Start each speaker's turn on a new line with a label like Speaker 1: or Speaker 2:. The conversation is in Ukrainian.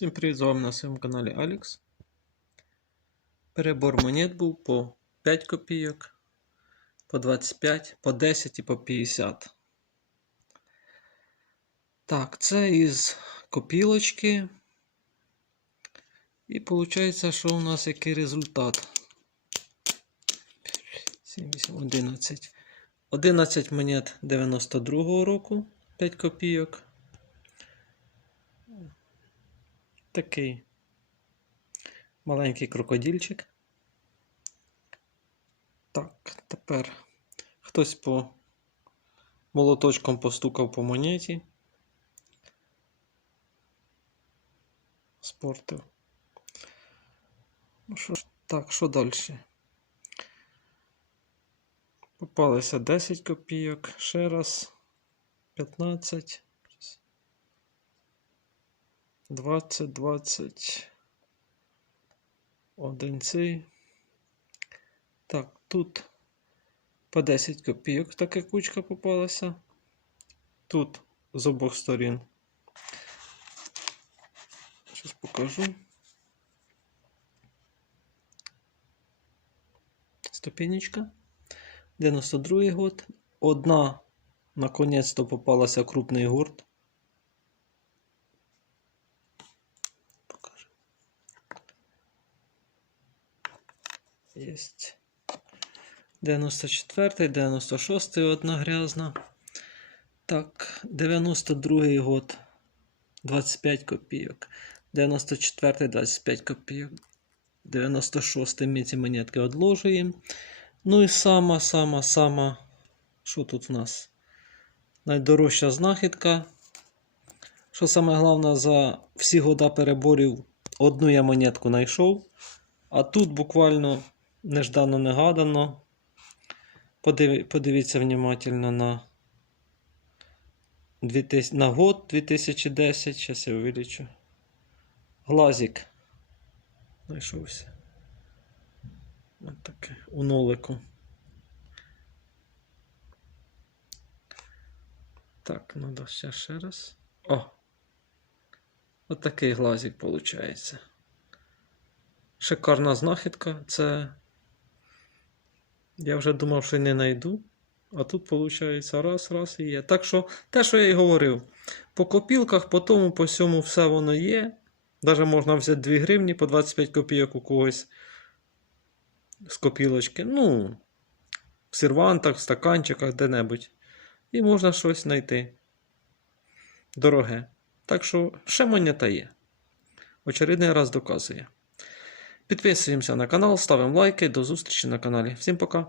Speaker 1: Всім привіт, з вами на своєму каналі Алікс. Перебор монет був по 5 копійок, по 25, по 10 і по 50. Так, це із копілочки. І виходить, що у нас який результат? 7, 8, 11. 11 монет 92-го року, 5 копійок. Такий маленький крокодильчик. Так, тепер хтось по молоточком постукав по монеті. Спортив. Ну що так, що далі? Попалися 10 копійок, ще раз 15. 20, 20. Один цей. Так, тут по 10 копійок така кучка попалася. Тут з обох сторін. Щось покажу. Ступенечка. 92 год. Одна наконец-то попалася крупний гурт. Есть. 94, 96 одна грязна. Так, 92 год. 25 копійок. 94-й 25 копійок. 96 ми ці монетки відложуємо. Ну і сама, сама, сама. Що тут в нас? Найдорожча знахідка. Що саме головне, за всі года переборів одну я монетку знайшов. А тут буквально неждано негадано. Подив... Подивіться внимательно на 2000... на год 2010. Зараз я увеличу. Глазик. Знайшовся. Ось таке. У нолику. Так, надо ще ще раз. О! От такий глазик виходить. Шикарна знахідка. Це. Я вже думав, що не знайду. А тут, виходить, раз, раз і є. Так що, те, що я й говорив, по копілках, по тому, по всьому все воно є. Даже можна взяти 2 гривні по 25 копійок у когось з копілочки. Ну, в сервантах, в стаканчиках, де-небудь. І можна щось знайти. Дороге. Так що ще монета є. Очередний раз доказує. Підписуємося на канал, ставимо лайки. До зустрічі на каналі. Всім пока!